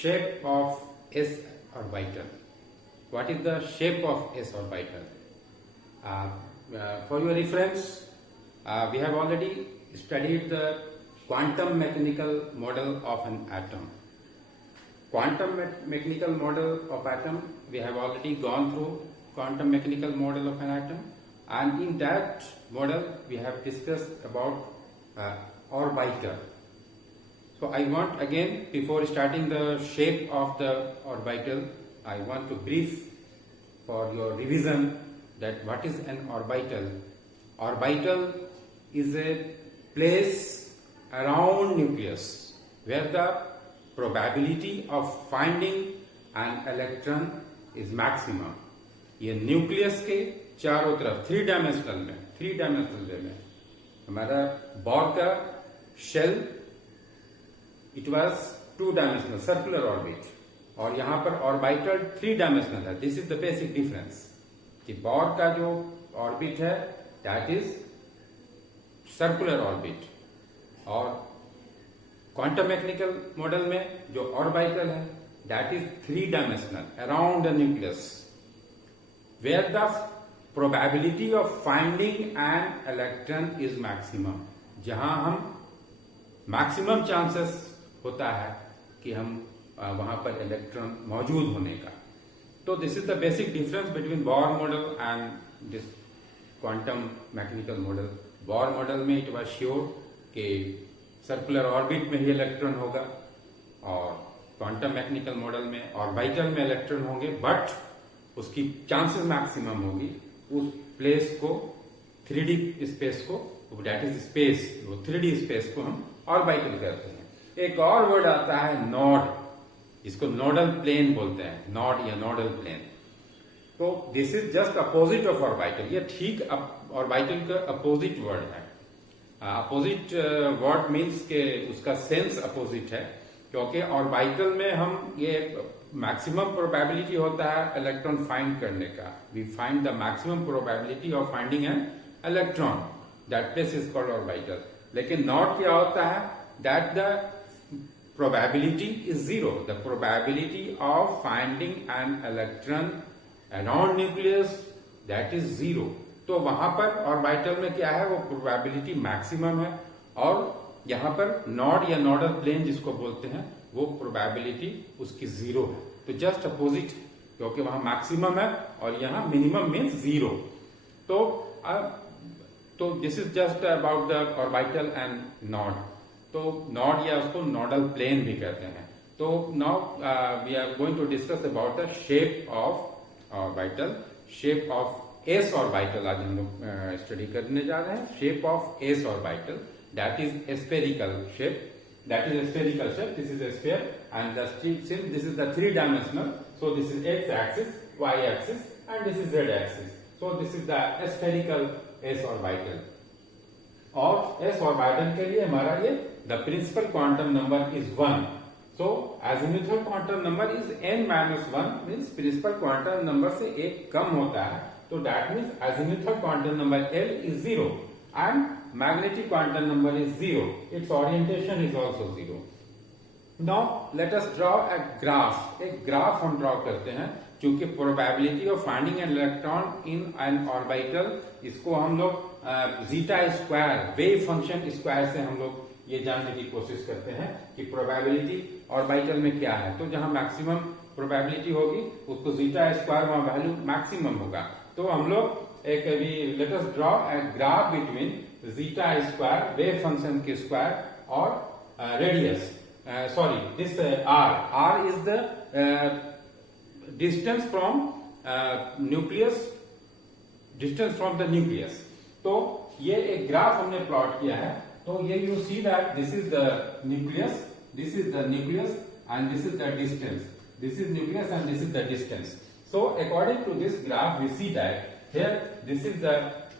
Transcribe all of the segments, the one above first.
shape of s orbital. What is the shape of s orbital? For your reference, we have already studied the quantum mechanical model of an atom. Quantum mechanical model of atom, we have already gone through quantum mechanical model of an atom, and in that model we have discussed about orbital. So I want again, before starting the shape of the orbital, I want to brief for your revision that what is an orbital. Orbital is a place around nucleus where the probability of finding an electron is maximum. ये nucleus के चारों तरफ three dimensional वे में हमारा Bohr का shell it was 2 dimensional circular orbit, और यहां पर ऑर्बिटल 3 डायमेंशनल है. This is the basic difference कि बोर का जो ऑर्बिट है दैट इज सर्कुलर ऑर्बिट, और क्वांटम मैकेनिकल मॉडल में जो ऑर्बिटल है that is 3 dimensional around the nucleus where the probability of finding an electron is maximum. जहां हम मैक्सिमम चांसेस होता है कि हम वहां पर इलेक्ट्रॉन मौजूद होने का. तो this is the basic difference between Bohr model and this quantum mechanical model. Bohr model में इट वाज श्योर कि सर्कुलर ऑर्बिट में ही इलेक्ट्रॉन होगा, और क्वांटम मैकेनिकल मॉडल में ऑर्बिटल में इलेक्ट्रॉन होंगे, बट उसकी चांसेस मैक्सिमम होगी उस प्लेस को 3D स्पेस को, दैट इज स्पेस, वो 3D स्पेस को हम ऑर्बिटल कहते हैं. एक और वर्ड आता है नोड, इसको नोडल प्लेन बोलते हैं, नोड या नोडल प्लेन. तो this is just opposite of orbital. ये ठीक ऑर्बिटल का अपोजिट वर्ड है. अपोजिट वर्ड मीन्स के उसका सेंस अपोजिट है, क्योंकि ऑर्बिटल में हम ये मैक्सिमम प्रोबेबिलिटी होता है इलेक्ट्रॉन फाइंड करने का. We find the maximum probability of finding an electron, that place is called orbital. लेकिन नॉट क्या होता है, that the probability is zero. The probability of finding an electron around nucleus that is zero. तो वहां पर orbital में क्या है, वो प्रोबेबिलिटी मैक्सिमम है, और यहां पर नोड या नोडल प्लेन जिसको बोलते हैं वो प्रोबेबिलिटी उसकी जीरो है. तो जस्ट अपोजिट, क्योंकि वहां मैक्सिमम है और यहां मिनिमम मीन्स जीरो. तो this is just about the orbital and node. तो नोड या उसको नोडल प्लेन भी कहते हैं. तो now we are going to discuss about the shape of orbital. Shape of S orbital आज हम लोग स्टडी करने जा रहे हैं. Shape of S orbital, that is a spherical shape. This is a sphere, and since this is the 3-dimensional, so this is x-axis, y-axis, and this is z-axis. So this is the spherical s orbital. और s orbital के लिए हमारा ये the principal quantum number is 1. So azimuthal quantum number is n-1, means principal quantum number से एक कम होता है. तो that means azimuthal quantum number L is 0, and magnetic quantum number is 0. Its orientation is also 0. Now let us draw a graph. एक graph हम draw करते हैं, क्योंकि probability of finding an electron in an orbital, इसको हम लोग zeta square, wave function square से हम लोग ये जानने की कोशिश करते हैं कि प्रोबेबिलिटी ऑर्बिटल में क्या है. तो जहां मैक्सिमम प्रोबेबिलिटी होगी उसको जीटा स्क्वायर, वहां वैल्यू मैक्सिमम होगा. तो हम लोग एक let us draw a graph between zeta square, wave function के स्क्वायर, और radius, sorry this r is the distance from the nucleus. तो ये एक ग्राफ हमने प्लॉट किया है. तो ये you see that this is the nucleus and this is the distance. This is nucleus and this is the distance. So according to this graph we see that here this is the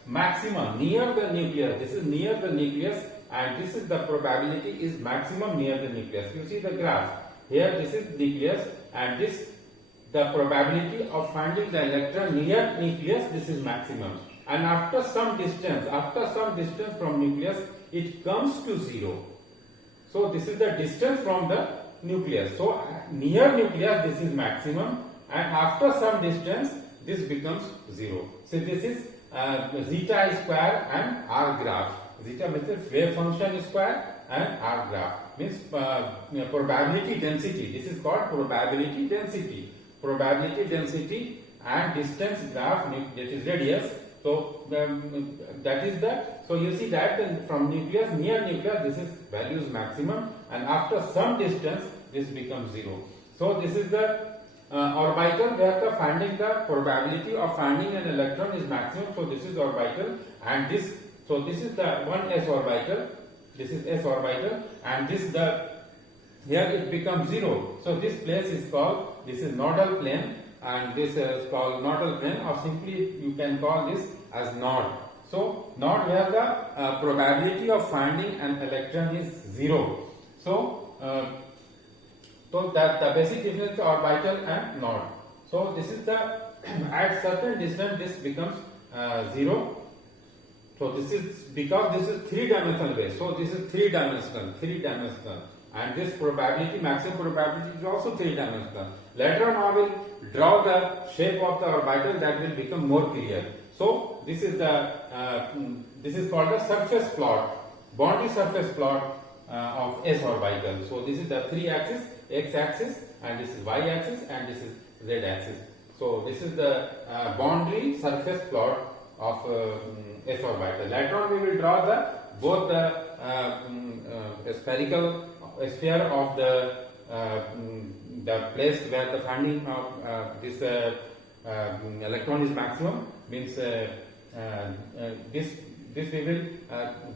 maximum near the nucleus. This is near the nucleus, and this is the probability is maximum near the nucleus. You see the graph. Here this is nucleus, and this the probability of finding the electron near nucleus, this is maximum. And after some distance from nucleus, it comes to 0. So this is the distance from the nucleus. So near nucleus this is maximum, and after some distance this becomes 0. So this is zeta square and R graph. Zeta means wave function square and R graph means probability density. This is called probability density. Probability density and distance graph, that is radius. So that is that. So you see that from nucleus, near nucleus, this is value is maximum, and after some distance this becomes 0. So this is the orbital where the finding the probability of finding an electron is maximum. So this is orbital, and this, so this is the one s orbital. This is s orbital, and this the here it becomes 0. So this place is called, this is nodal plane, and this is called nodal plane, or simply you can call this as node. So node where the probability of finding an electron is 0. So that the basic difference is orbital and node. So this is the at certain distance this becomes 0. So this is because this is 3-dimensional wave. So this is 3-dimensional, and this probability, maximum probability, is also 3-dimensional. Later on I will draw the shape of the orbital, that will become more clear. So this is the this is called the surface plot, boundary surface plot of s orbital. So this is the 3-axis, x-axis, and this is y-axis, and this is z-axis. So this is the boundary surface plot of s orbital. Later on we will draw the both the spherical sphere of the place where the finding of this electron is maximum, means this we will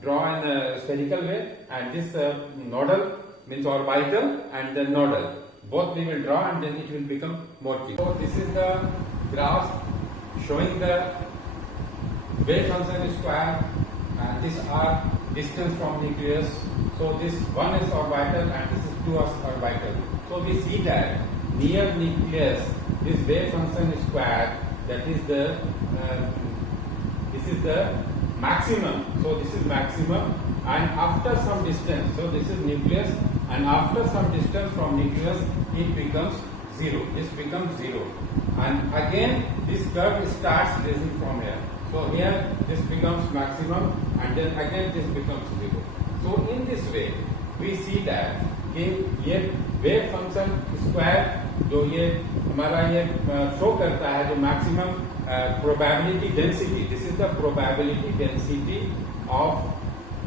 draw in a spherical way, and this nodal means orbital and the nodal, both we will draw, and then it will become more clear. So this is the graph showing the wave function square, and these are distance from nucleus. So this 1s orbital and this is 2s orbital. So we see that near nucleus this wave function square, that is the this is the maximum. So this is maximum, and after some distance, so this is nucleus, and after some distance from nucleus it becomes 0. This becomes 0, and again this curve starts raising from here. So here this becomes maximum, and then again this becomes 0. So in this way we see that ये wave function square जो ये हमारा ये show करता है, जो maximum probability density, this is the probability density of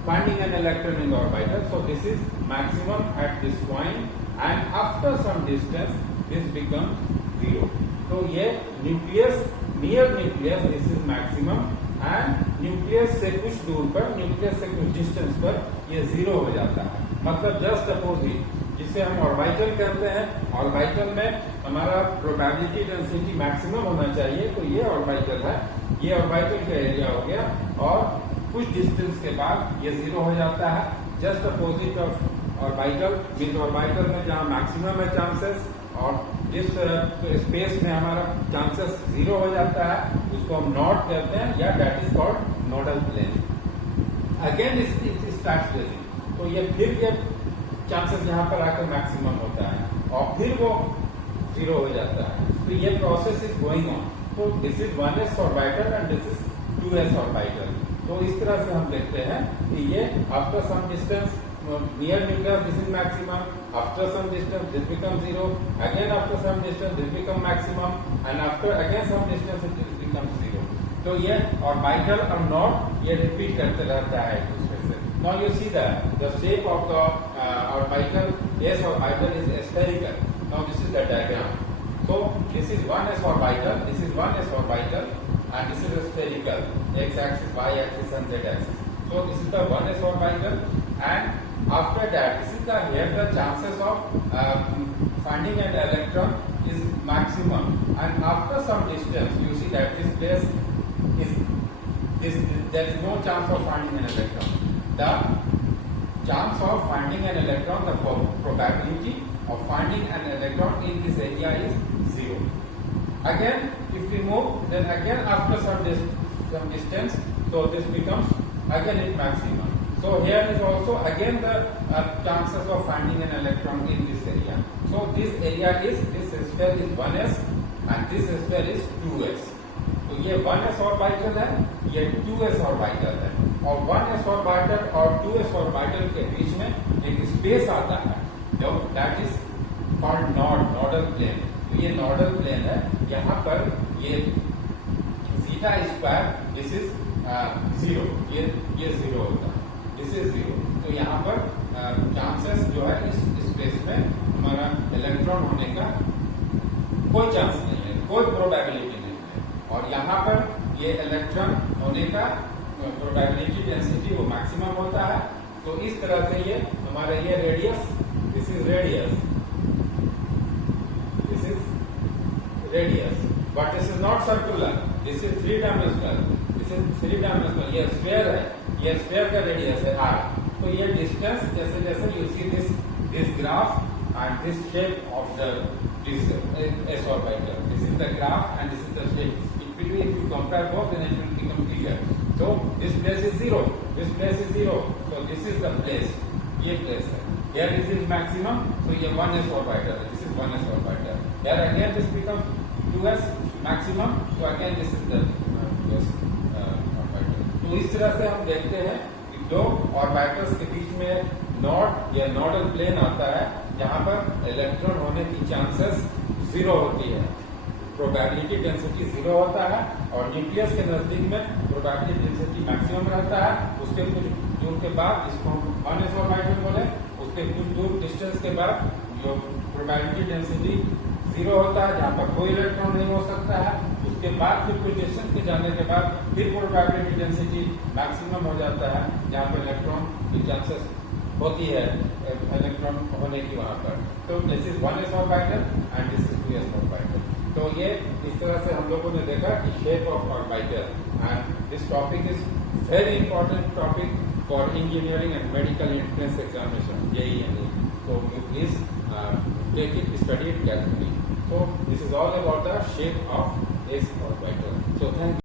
finding an electron in the orbital. So this is maximum at this point, and after some distance this becomes 0. So ये nucleus, near nucleus this is maximum, and nucleus से कुछ दूर पर, nucleus से कुछ distance पर ये 0 हो जाता है. मतलब जस्ट अपोजिट जिसे हम ऑर्बिटल कहते हैं. ऑर्बिटल में हमारा प्रोबेबिलिटी डेंसिटी मैक्सिमम होना चाहिए, तो ये ऑर्बिटल है, ये ऑर्बिटल का एरिया हो गया, और कुछ डिस्टेंस के बाद ये 0 हो जाता है. Just opposite of orbital means orbital में जहाँ मैक्सिमम है चांसेस, और जिस स्पेस में हमारा चांसेस 0 हो जाता है उसको हम नॉड कहते हैं, या that is called nodal plane. Again it starts raising, तो ये फिर ये चांसेस यहाँ पर आकर मैक्सिमम होता है, और फिर वो 0 हो जाता है. तो ये प्रोसेस इज गोइंग ऑन. तो this is 1s orbital and this is 2s orbital. तो इस तरह से हम देखते हैं कि ये after some distance near nucleus this is maximum, after some distance this become 0, again after some distance this become maximum, and after again some distance this become 0. तो ये ऑर्बिटल और नॉड ये रिपीट करते रहता है एक दूसरे से. Now you see the shape of the orbital, s orbital is spherical. Now this is the diagram. So this is 1s orbital, this is 1s orbital, and this is a spherical, x-axis, y-axis, and z-axis. So this is the 1s orbital, and after that, this is the here the chances of finding an electron is maximum, and after some distance, you see that this place is there is no chance of finding an electron. The chance of finding an electron, the probability of finding an electron in this area is 0. Again, if we move, then again after some distance, so this becomes again it maximum. So here is also again the chances of finding an electron in this area. So this area is, this sphere is 1s and this sphere is 2s. तो ये 1s orbital है, ये 2s orbital है, और 1s orbital और 2s orbital के बीच में एक स्पेस आता है जो that is called nodal plane. तो ये नोडल प्लेन है. यहाँ पर ये थीटा स्क्वायर, दिस इज 0, ये 0 होता है, दिस इज 0. तो यहाँ पर चांसेस जो है इस स्पेस में हमारा इलेक्ट्रॉन होने का कोई चांस नहीं है, कोई प्रोबेबिलिटी नहीं है. और यहाँ पर ये इलेक्ट्रॉन होने का प्रोबेबिलिटी डेंसिटी वो मैक्सिमम होता है. तो इस तरह से ये हमारा ये radius, this is radius, this is radius, but this is not circular, this is 3 dimensional, this is 3 dimensional. ये स्फीयर है, ये स्फीयर का रेडियस है r. तो ये डिस्टेंस जैसे जैसे you see this graph and this shape of this s orbital, this is the graph and this is the shape. If you compare both, then it will become clear. So this place is 0, this place is 0, so this is the place, ये place है. Here this is maximum, so ये 1s orbital, this is 1s orbital. Here again this becomes 2s maximum, so again this is the 2s orbital. तो इस तरह से हम देखते हैं कि दो ऑर्बिटल्स के बीच में नोड या नोडल प्लेन आता है जहां पर इलेक्ट्रॉन होने की चांसेस 0 होती है, प्रोबेबिलिटी डेंसिटी 0 होता है, और न्यूक्लियस के नजदीक में प्रोबेबिलिटी डेंसिटी मैक्सिमम रहता है. उसके कुछ दूर के बाद, जिसको हम 1s ऑर्बिटल बोले, उसके कुछ दूर डिस्टेंस के बाद जो प्रोबेबिलिटी डेंसिटी 0 होता है, जहां पर कोई इलेक्ट्रॉन नहीं हो सकता है. उसके बाद फिर कुछ डिस्टेंस के जाने के बाद फिर प्रोबेबिलिटी डेंसिटी मैक्सिमम हो जाता है, जहां पर इलेक्ट्रॉन की चांसेस होती है इलेक्ट्रॉन होने की वहां पर. तो this is 1s orbital and this is 2s orbital. तो ये इस तरह से हम लोगों ने देखा कि shape of orbital, and this topic is very important topic for engineering and medical entrance examination, JEE and NEET. So you please take it, study it carefully. So this is all about the shape of this orbital. So thank you.